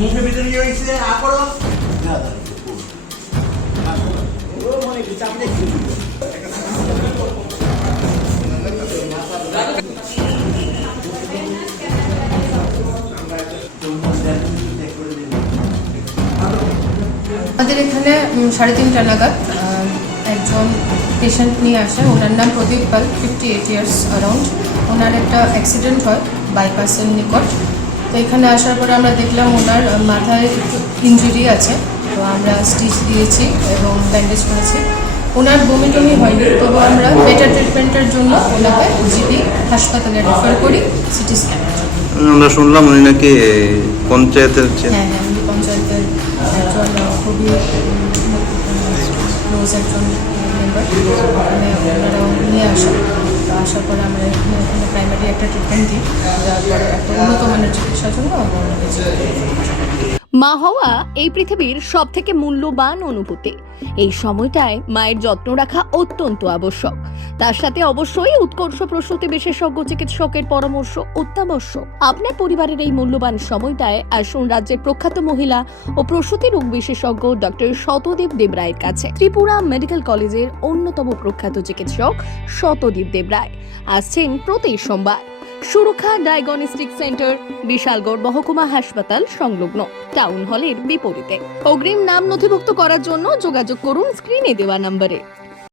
মুখে ভিতরে গিয়ে গেছে আ করো ও মনে কি চাপ দেখি আমাদের এখানে 3:30 নাগাদ একজন পেশেন্ট নিয়ে আসে। ওনার নাম প্রদীপ পাল, 58 ইয়ার্স অ্যারাউন্ড। ওনার একটা অ্যাক্সিডেন্ট হয় বাইপাসের নিকট। তো এখানে আসার পরে আমরা দেখলাম ওনার মাথায় একটু ইনজুরি আছে, তো আমরা স্টিচ দিয়েছি এবং ব্যান্ডেজ করেছি। ওনার বমি টমি হয়নি, তবু আমরা বেটার ট্রিটমেন্টের জন্য ওনাকে জিবি হাসপাতালে রেফার করি সিটি স্ক্যানের জন্য। আমরা শুনলাম উনি নাকি পঞ্চায়েতের হ্যাঁ, উনি পঞ্চায়েতের একজন খুবই ক্লোজ একজন মেম্বার। ওখানে ওনারা নিয়ে আসেন, তো আসার পরে আমরা এখানে প্রাইমারি একটা ট্রিটমেন্ট দিই, যার পরে একটা উন্নত মানের চিকিৎসার জন্য আমরা ওনাকে মা হওয়া এই পৃথিবীর সব থেকে মূল্যবান অনুভূতি। এই সময়টায় মায়ের যত্ন রাখা অত্যন্ত আবশ্যক। তার সাথে অবশ্যই উৎকর্ষ প্রসূতি বিশেষজ্ঞ চিকিৎসকের পরামর্শ অত্যাবশ্যক। আপনার পরিবারের এই মূল্যবান সময়টায় আসুন রাজ্যের প্রখ্যাত মহিলা ও প্রসূতি রোগ বিশেষজ্ঞ ডক্টর শতদীপ দেবরায়ের কাছে। ত্রিপুরা মেডিকেল কলেজের অন্যতম প্রখ্যাত চিকিৎসক শতদীপ দেবরায় আসছেন প্রতি সোমবার। সুরক্ষা ডায়াগনস্টিক সেন্টার, বিশালগড় মহকুমা হাসপাতাল সংলগ্ন টাউন হলের বিপরীতে। অগ্রিম নাম নথিভুক্ত করার জন্য যোগাযোগ করুন স্ক্রিনে দেওয়া নম্বরে।